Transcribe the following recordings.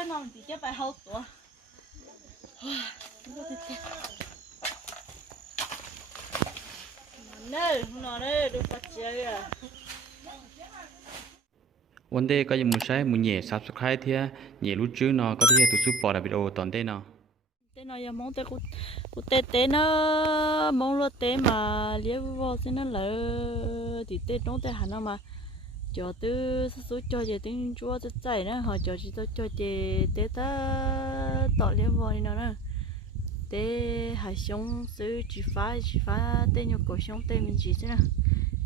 chơi non thì chơi bài hậu tuổi nó đây được phát chơi à vấn đề có gì muốn sai muốn nhẹ subscribe thì nhẹ lúc trước nó có thể tụi support là video toàn thế nào tên nó giờ mong tên của tên nó mong lo tên mà liếc vào xin nó lỡ thì tên nó tên hẳn nó mà cho từ số cho về tiếng chúa rất chạy nữa họ cho chỉ cho về tế ta tỏ liếc vào đi nó nè tế hải sống xứ chỉ phá tên nhiều cổ sống tên mình chỉ thế nè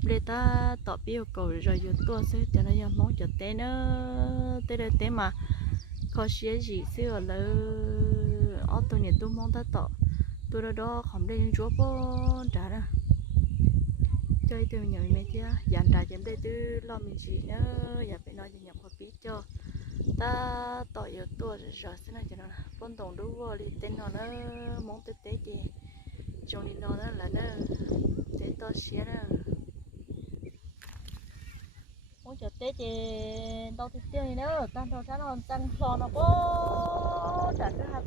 để ta tỏ biểu cầu rồi vô tua xứ cho nó giờ mong cho tế nó tế đây tế mà có xía gì xứ ở lỡ ở tôi nhận tôi mong ta tỏ tôi đó đó không để những chúa bố trả ra chơi từ nhỏ mấy kia dàn trả chém đây từ lo mình gì nữa giờ phải nói gì nhập hợp bí cho ta tỏ yếu tôi rồi xứ này cho nó bốn tổng đủ vô đi tên nó mong tế tế gì trong đi nó là nó tế to xía nữa muốn cho tết thì đâu thì tiêu gì nữa tan thầu sáng nó tăng lò nó có trả cái hạt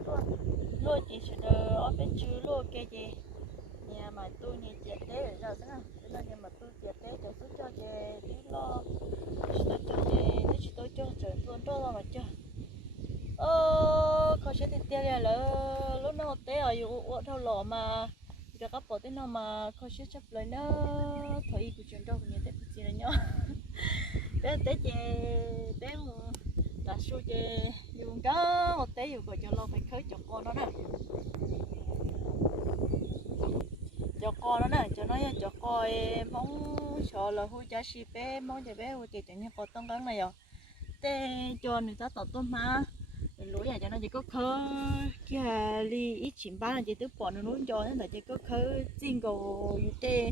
luôn chỉ sẽ được ở bên chứ luôn cái gì nhà mà tôi nhìn chết tết rồi sao thế là nhà mà tôi chết tết cho tôi cho về tí lo tôi cho về nếu chỉ tôi cho trời tuôn đó mà chưa có sẽ thì tiêu này là lúc nào tết ở ở đâu lò mà được các bộ tết nào mà có sẽ chấp lấy nó thấy của chuyện đâu của nhà tết gì đấy nhá té chè té ta số chè dùng đó một té dùng gọi cho lo phải khơi cho con nó nè cho con nó nè cho nó cho coi mong sợ là hôi cha xì bé mong cho bé hôi chạy như con tông cắn này rồi té cho người ta tọt tôm má lúa nhà cho nó chỉ có khơi kia li ít chìm ba là chỉ tứ bỏ nó nuôi cho nên là chỉ có khơi xin cầu tê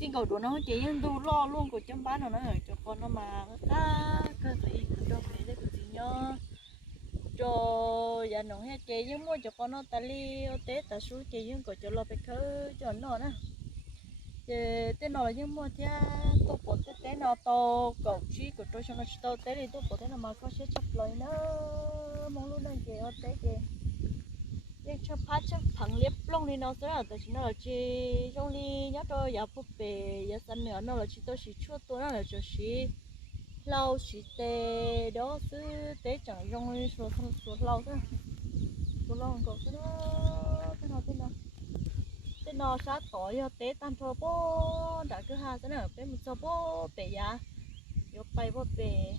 trên cầu đùa nó chỉ nhưng đu lo luôn của chấm bán nó cho con nó mà cá cơ thể đâu phải để cái gì nhá cho giờ nó hết chị nhưng mua cho con nó ta li tết ta xuống chị nhưng có cho lo phải khơi cho nó nữa thì tên nó là nhưng mua theo tôi bỏ tết nó to cầu chi của tôi cho nó to tết thì tôi bỏ tết nó mà có sẽ chấp lời nó mong luôn đây chị ở tết chị nhưng cho phát cho thằng liếp lông đi nó sẽ là chỉ nó là chỉ trong đi nhớ tôi giờ phục về giờ sân nữa nó là chỉ tôi chỉ chua tôi nó là chỉ lâu chỉ tê đó chứ tê chẳng trong đi số lâu thôi số lâu còn cái nó sát tỏi giờ tê tan thua bố đã cứ hai cái nữa bé một số bố bé ya yo bay bố bé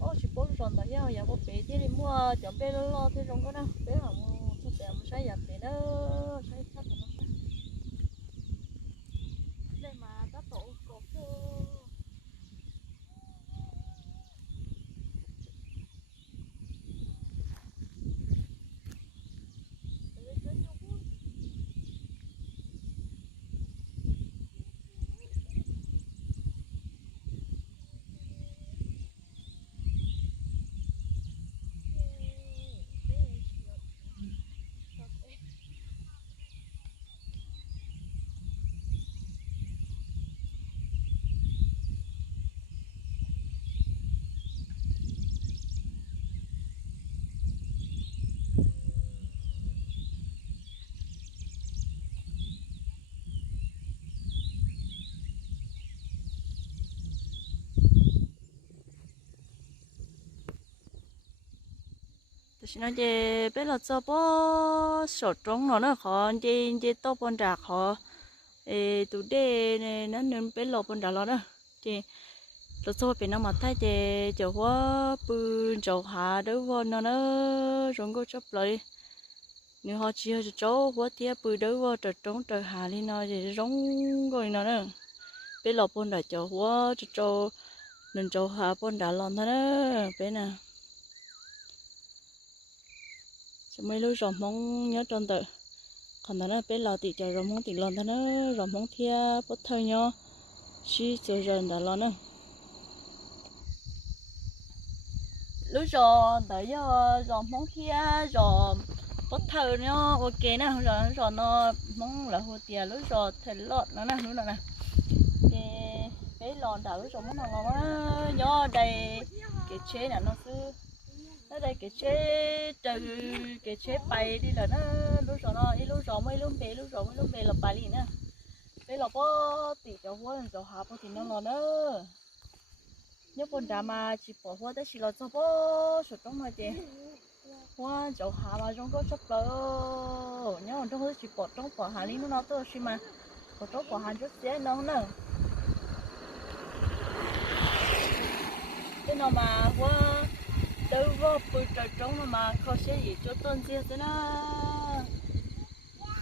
ô chỉ bố rồi tại giờ bố bé thế đi mua chọn bé lo thế trong cái nào bé không để một sai giặt thì nó sai sắp rồi nó đây mà ta tổ cột thì nó chơi bé là cho bó sọt trống nó khó chơi to con trà khó tụi đê này nó nên bé lột con trà nó đó thì tôi cho bé nó mà thay chơi cho quá bự cho hạ đỡ von nó rồi có chấp lại nếu họ chia cho cháu quá tiếc bự đỡ von trời trống trời hạ đi nó thì giống rồi nó nữa bé lột con trà cho quá cho nên cho hạ con trà lon thôi đó bé nè cho mấy lúc rồi mong nhớ tròn tự còn đó là bé lò thì chờ rồi mong thì lon đó nó rồi mong thia bớt thời nhá chỉ chờ rồi đã lon nữa lúc rồi tới giờ rồi mong thia rồi bớt thời nhá ok nè rồi nó mong là hồ tiền lúc rồi thầy lọt nó nè lúc nè thì bé lon đã lúc rồi mong nó nhớ đây cái chế là nó cứ nó đây cái chế trừ cái chế bay đi là nó lúc rồi nó lúc rồi mới lúc bể là bay đi nữa bể là có tỷ cho hoa rồi hạ có thì nó nữa nhớ con đà mà chỉ bỏ hoa đấy chỉ là cho bó sụt trong này chị hoa rồi hạ mà trong đó chấp lỡ nhớ còn trong đó chỉ bỏ hạ lý nó tôi xí mà bỏ trong bỏ hạ chút xíu nó nữa thế nào mà hoa đâu có bự trời trống mà không sẽ gì cho tôn riêng thế nó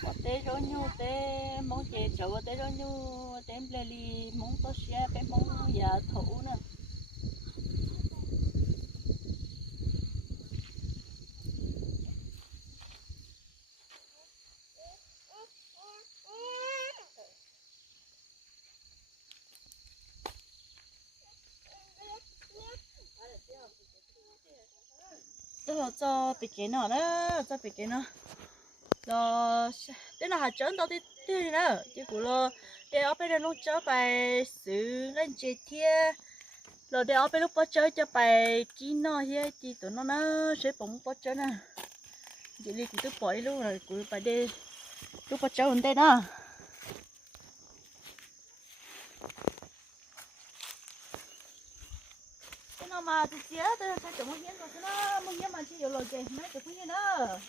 có té rồi nhu té mong chế chậu té rồi nhu té lê li mong to xe bé mong già thủ nè tức là cho bị cái nào đó cho bị cái nào rồi thế nào hạt trứng tao đi đi nữa chứ cũng lo để ở bên đây lúc chơi bài xử lên chơi thia rồi để ở bên lúc bắt chơi cho bài kỹ nó here thì tụi nó sẽ bóng bắt chơi nè vậy đi thì tôi bỏ đi luôn rồi cũng bài đi lúc bắt chơi ở đây đó thế nào mà thì chia tôi sẽ chọn một nhánh rồi nó một nhánh mà chỉ được rồi kìa mấy chục cái nữa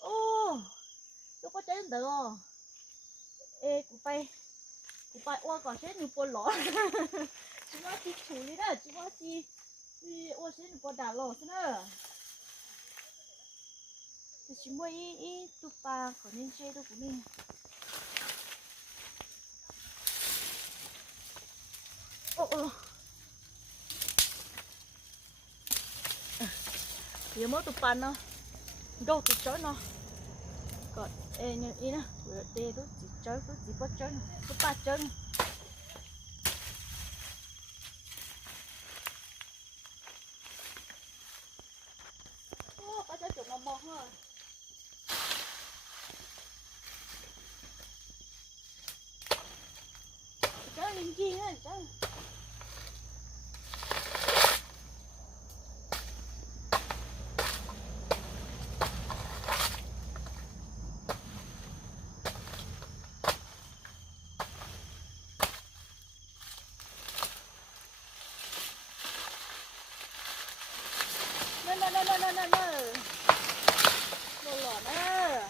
ô lúc bắt chơi được không ê cũng bay ua còn sẽ nhiều bồn lỏ chúng nó chỉ chủ lý đó chúng nó chỉ ua sẽ nhiều bồn đảo lỏ thế nữa thì chúng tôi ý tụ ba còn nên chơi đâu cũng nên ô giờ mới tụ ba nó đâu tụ chó nó còn ê như ý nè vừa đê đó chỉ chơi đó chỉ bắt chơi tụ ba chơi bắt chơi chụp mò thôi chơi linh chi nữa chơi đồ lỏ nữa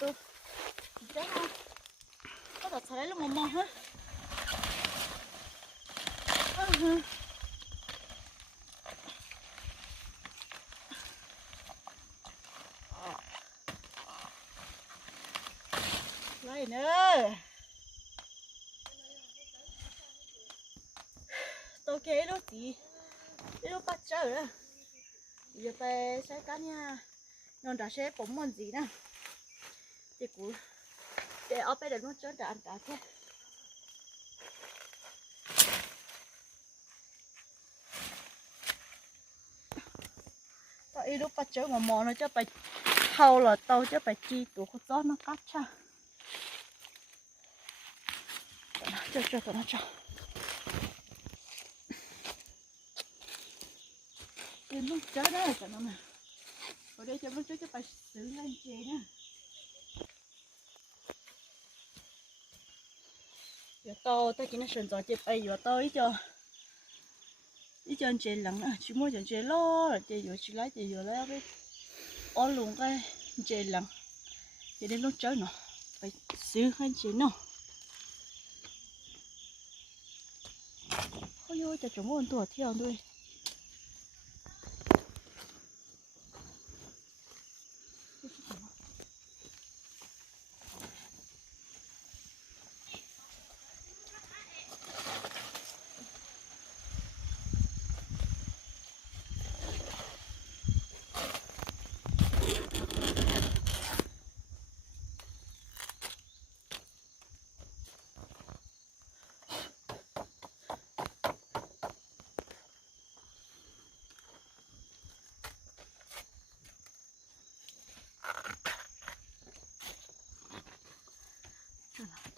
tụi chết không có thật thấy luôn mò hết lấy nữa tôi kể đó chị nó bắt chơi đó giờ về sẽ cá nha non đã sẽ bụng món gì nè thì cũng để ở bên đây nó chơi đã ăn cả thế tao lúc bắt chơi mà mò nó cho phải thâu là tao cho phải chi tụi con chó nó cắt cha cho tụi nó cho cái lúc chơi đó là cho nó nè ở đây cho nó chơi cho phải xử lên chè nha giờ tao chỉ nó sườn giò chè bay giờ tao ý cho anh chè lặng à chỉ mua chè lo là chè giờ lấy cái ó luôn cái chè lặng để đến lúc chơi nó phải xử lên chè nó ôi ôi chả chúng muốn tuổi theo thôi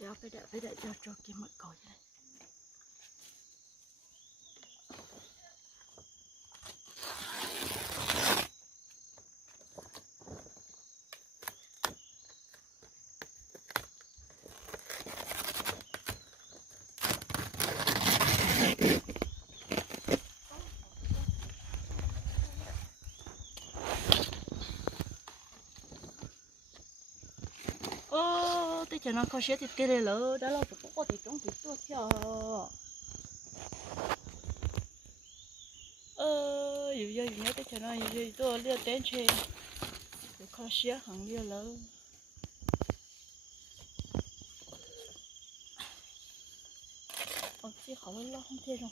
bây giờ cho kiếm một cầu này. Tôi cho nó khó xé thì cái này lỡ đã lo chụp có thì trống thì tôi theo dù giờ dù nhớ tôi cho nó dù tôi liều tên chơi khó xé hẳn liều lỡ chỉ khó lo không thể rồi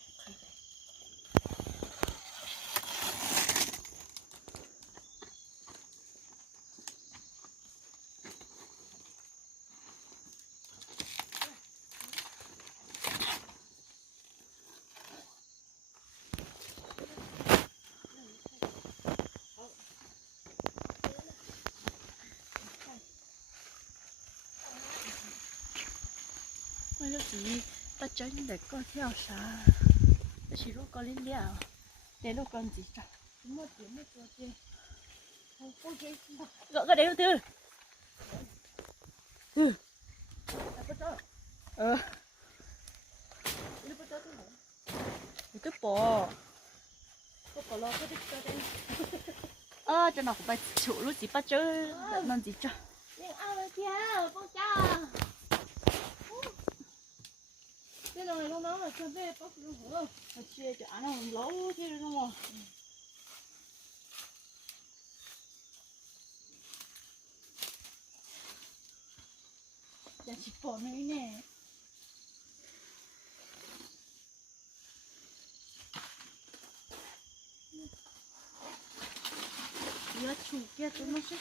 mấy lúc gì ta chơi để con theo sao ta chỉ lúc con lên đèo để lúc con gì trời một tiếng gọi cái đấy từ cái bò lo cái đít cho đây cho nó cũng phải chủ lúc gì bắt chơi làm gì cho nhưng ao là kia con cha cái này nó là cho bé bắt được hả chia cho anh nó lâu thế rồi đúng không chỉ bỏ này nè giờ chủ kia tụi nó sẽ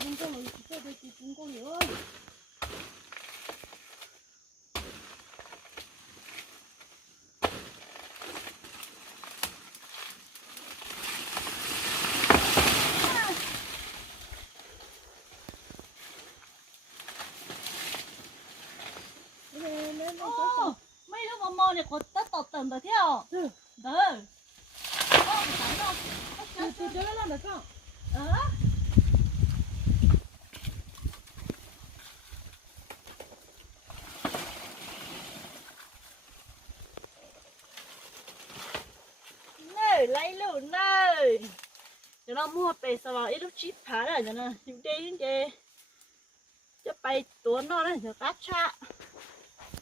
không có lưỡi chỉ cho đây chỉ không có lưỡi mấy đứa mò mò này có tất tọt tầm được theo đấy từ đó làm được không này lấy lửa này cho nó mua về sau đó ít lúc chip thả lại cho nó những đây cho bay tuấn nó này cho cắt cha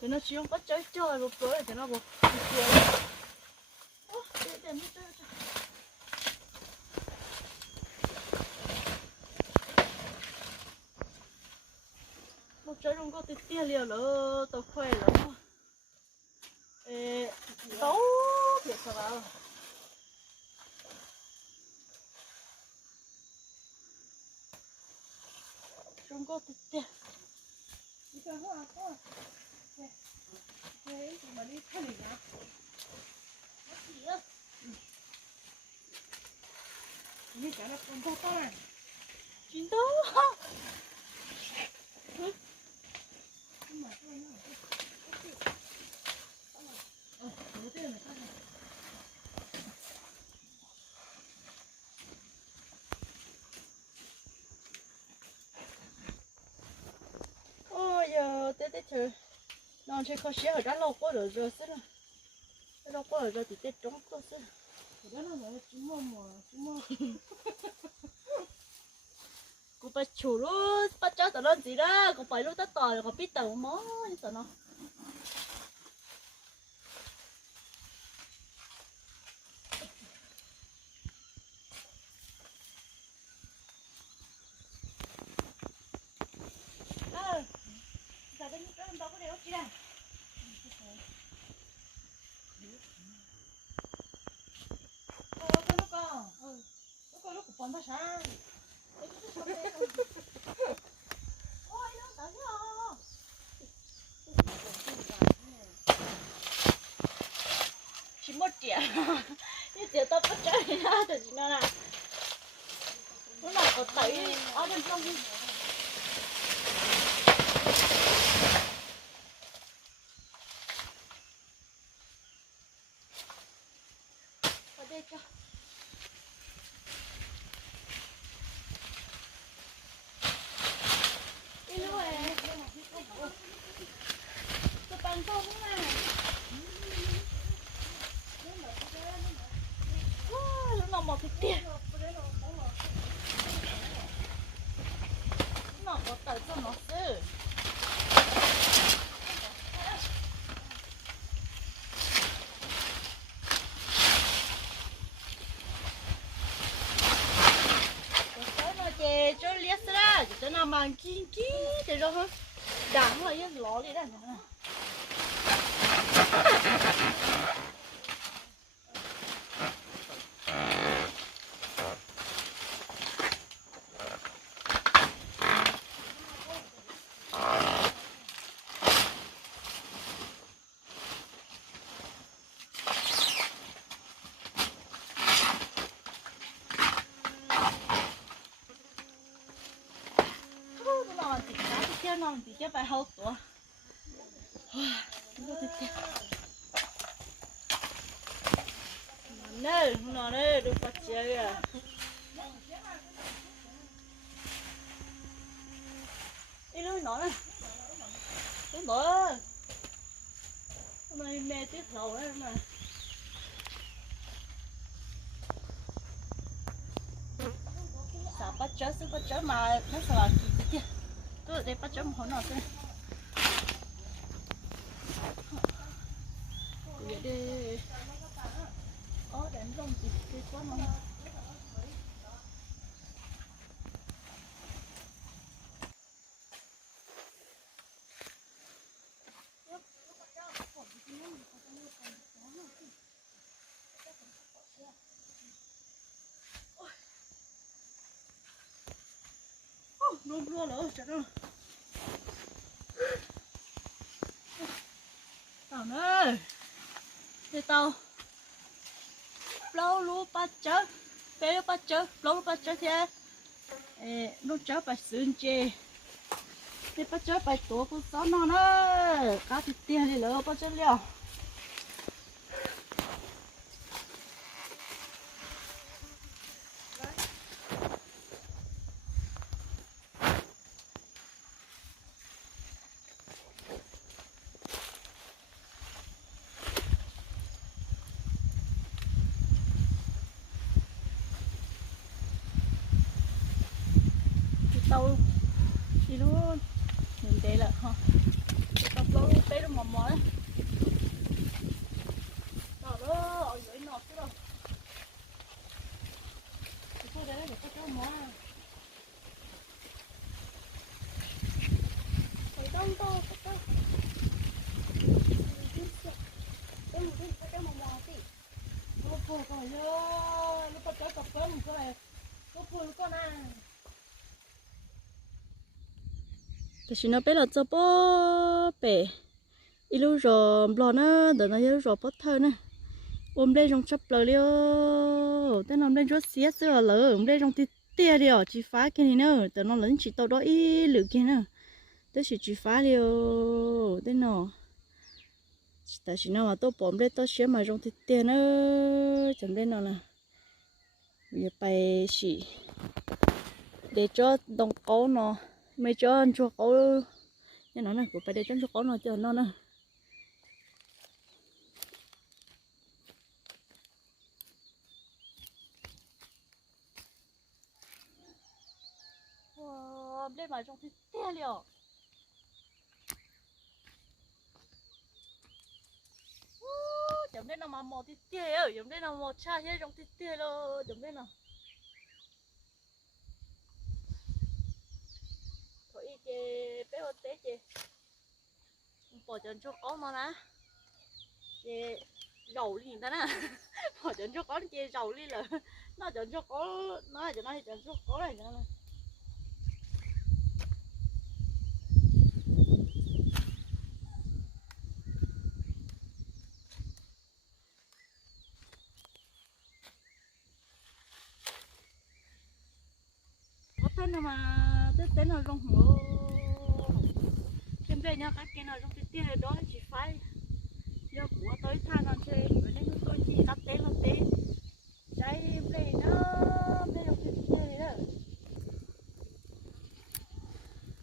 cho nó chỉ không có chơi một tối cho nó một chơi một chơi không có tiền tiền liền nữa tao khỏe lắm tấu thiệt sao không có tiền đi chơi hoa có thế mà đi thay nhá đi cả là con to này chín đó ôi giờ tết trời nó chơi khó xé ở đó lâu quá rồi rồi xí rồi lâu quá rồi thì tết trống tôi xí đó là chúng mò cô phải chủ luôn bắt cháu tao làm gì đó cô phải lúc tết tỏi cô biết tao mó như tao nó giờ đây cái đâu có để ốc chi đây nó còn lúc còn bao sáng ôi nó tao nhớ chỉ một triệu như triệu tao bắt chơi ra thì nó là nó là có tẩy ở bên trong đi. Ở đây cho. Đi nữa rồi. Tôi bằng tôm không này. Lúc nào một cái tiền. Nó có tẩy cho nó sư. Chè cho liếc ra, cho nó mang kín kín để cho nó đắng rồi yên ló đi đây. Nó thì cái bài hậu tuổi nè nó nè được bắt chơi à đi lưới nó nè đúng rồi hôm nay mẹ tiết lầu đấy mà sao bắt chớ mà nó sao kỳ thế tôi để bắt chớ một hồi nào xem vậy đi đánh rong gì cái quá nó luôn luôn nữa chả đâu tao nữa thì tao lâu lu bắt chớ bé bắt chớ lâu bắt chớ thế lúc chớ phải sườn chê thì bắt chớ phải tổ của nó nữa cá thịt tiền thì lỡ bắt chớ liao tao đi luôn mình để là ha tao lâu bé nó mò mò đấy đó ở dưới nọ chứ đâu cái đấy để cho mò phải đông to cái mò mò tí nó phù còn nhớ nó bắt chó tập cơm cái này nó phù con à thì nó bé là cho bố bé ilu rồi bò nó đợt nó ilu rồi bớt thơ nè ôm đây trong chấp lời liêu tên nó lên rất xía xưa lỡ ôm đây trong tia liêu chỉ phá cái này nữa tớ nó lớn chỉ tao đó ít lử kia nữa tớ chỉ phá liêu tên nó tại chỉ nào mà tôi bấm đây tôi xé mà trong tia nữa chẳng đây nó nè bây giờ chỉ để cho đồng câu nó mấy cho anh cho câu như nó này của phải để cho câu nó cho nó nè lên vào trong tia liều chấm đây nào mà mò tia ơi chấm đây nào mò cha hết trong tia lo chấm đây nào thôi chị bé hốt té chị bỏ chân cho con nó nè chị giàu liền ta nè bỏ chân cho con chị giàu liền là nó chân cho con nó cho nó chân cho con này nữa cái nào mà tết nào rong hổ trên đây nhá các cái nào rong tết đó chỉ phải giờ của tôi than non chơi bữa nay tôi chỉ cắt tết lắm tết trái đây nó đây rong tết đó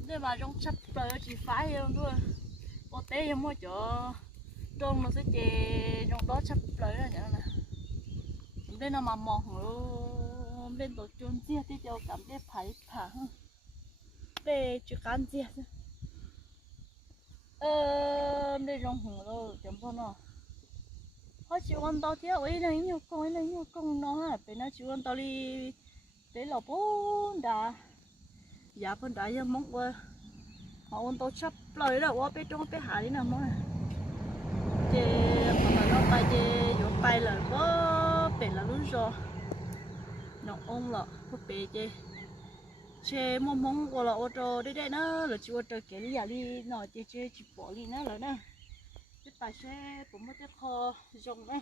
đây mà rong sắp rồi chỉ phải luôn thôi có tết em mua chỗ rong nó sẽ chè rong đó sắp rồi đó nhở nè đây nào mà mỏng lên tổ chôn chia thì cho cảm thấy phải thẳng để chữ cán chia đây rong hùng rồi chấm con nó họ chịu con tao thiếu ấy này nhiều con nó hả bên nó chịu con tao đi để là bốn đá dạ bốn đá giờ móc qua họ con tao sắp lời đó qua bên trong bên hạ đi nào mà chè mà nó bay chè vô bay là có bên là luôn rồi nó ôm là có bể chè chè mong qua là ô tô đây đây nó là chưa trời kia đi đi nó chè chỉ bỏ đi nó là nè cái tài xe cũng mất cái kho rồng đấy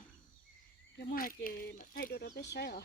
nhưng mà chè mà thay đổi đó biết sai rồi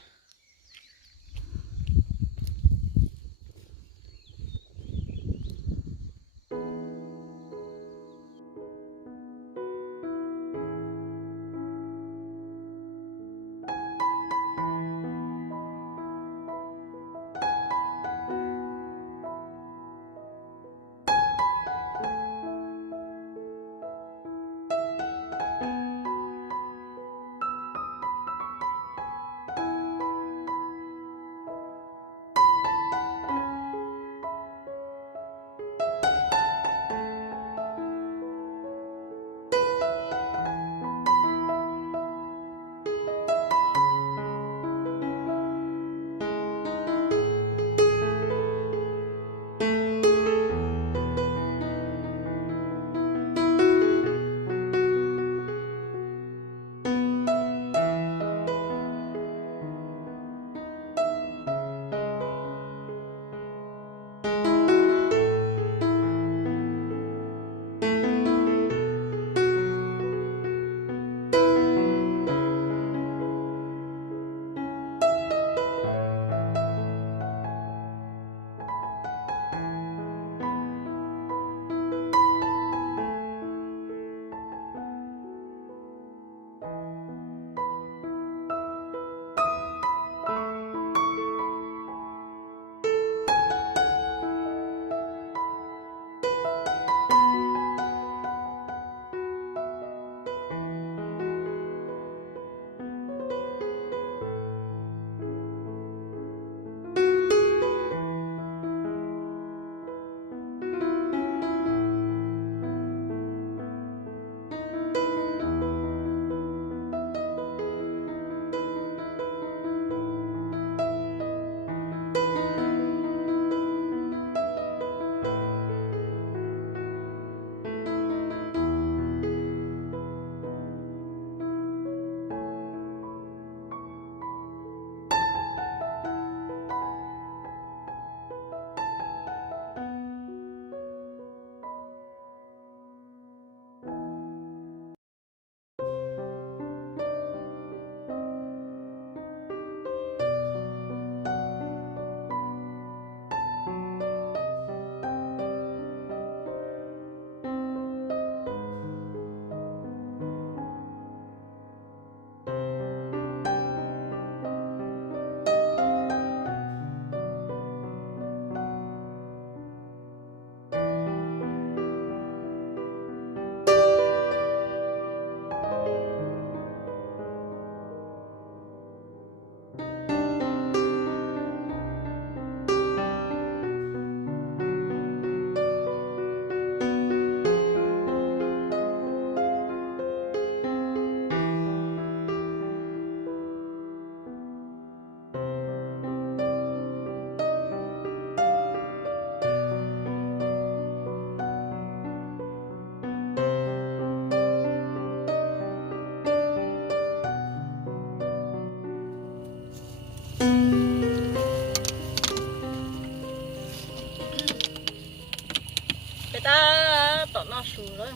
người ta tỏ nó sù rồi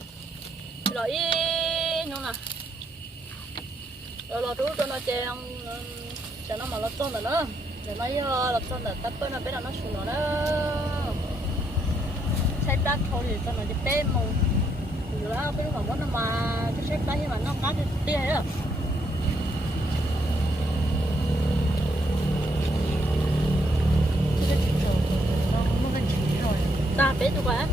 rồi nó nè rồi lò trú cho nó chè cho nó mà nó tôm nữa để nó là cho nó tắt bên nó bên nó xuống nó đó sai đắt thôi thì cho nó chỉ bé mà rồi đó bên mà nó mà cái sai đắt nhưng mà nó cá thì tia đó ta bé tụi quá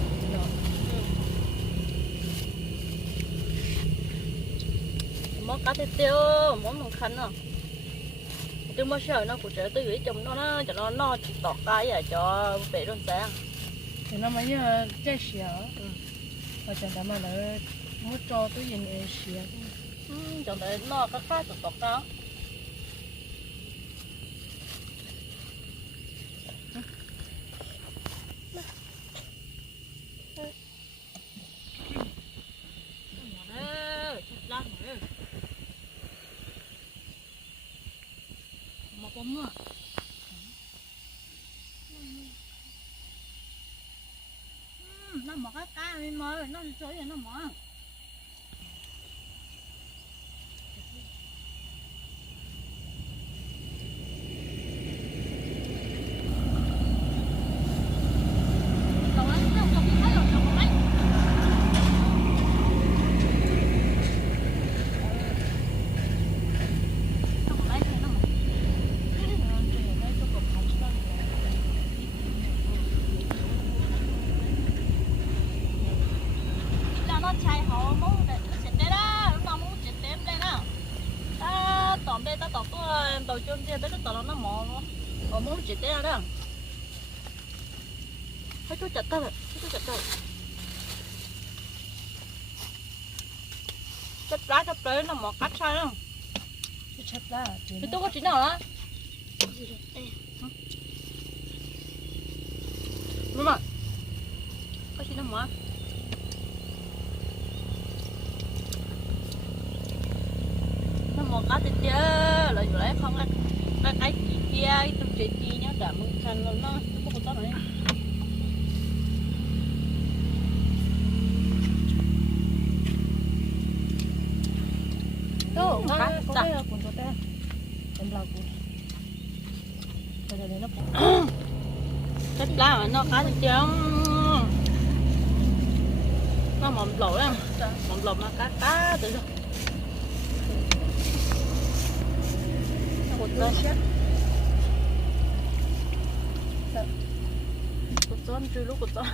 món cá thịt tiêu món món khăn à tôi mới sợ nó cũng trở tôi gửi chồng nó cho nó chỉ tọt cái à cho bé luôn sáng thì nó mới chơi xỉa và chẳng đã mà nó muốn cho tôi nhìn xỉa chồng đấy nó cái khác tọt đó một con nữa nó một cái cá mới nó chơi nó mở tàu chân kia bé tàu nó mò nó muốn chỉ té đó thấy chú chặt tay chú chặt tay chặt lá nó mò cắt sai không chết lá cái tôi có chỉ nào á đúng rồi có chỉ nào mò nó mò cắt thì chưa là dù lấy không cái kia trong chuyện chi nhá cả một thằng nó không có tốt nữa đâu có cái cuốn tôi đây em làm cuốn bây giờ nó thích lá mà nó cá thì chưa nó mỏm lỗ đó mỏm lỗ mà cá từ cột tôm chui lúc cột tôm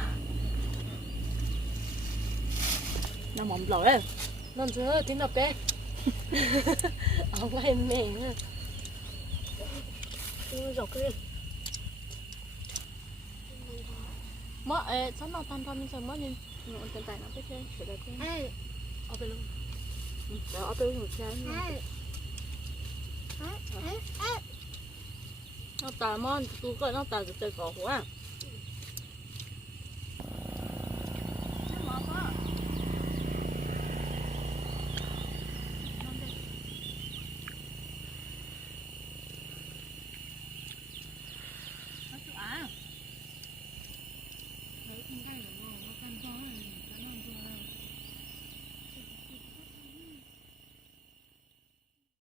nó mỏng lỗ đấy nó chưa tính là bé ông em mẹ nữa rồi cái mất sống nào tan tan sao mất nhưng tiền tài nó cái chơi sẽ được cái ở bên luôn ở bên một trái nó tà món tôi coi nó tà từ từ cổ quá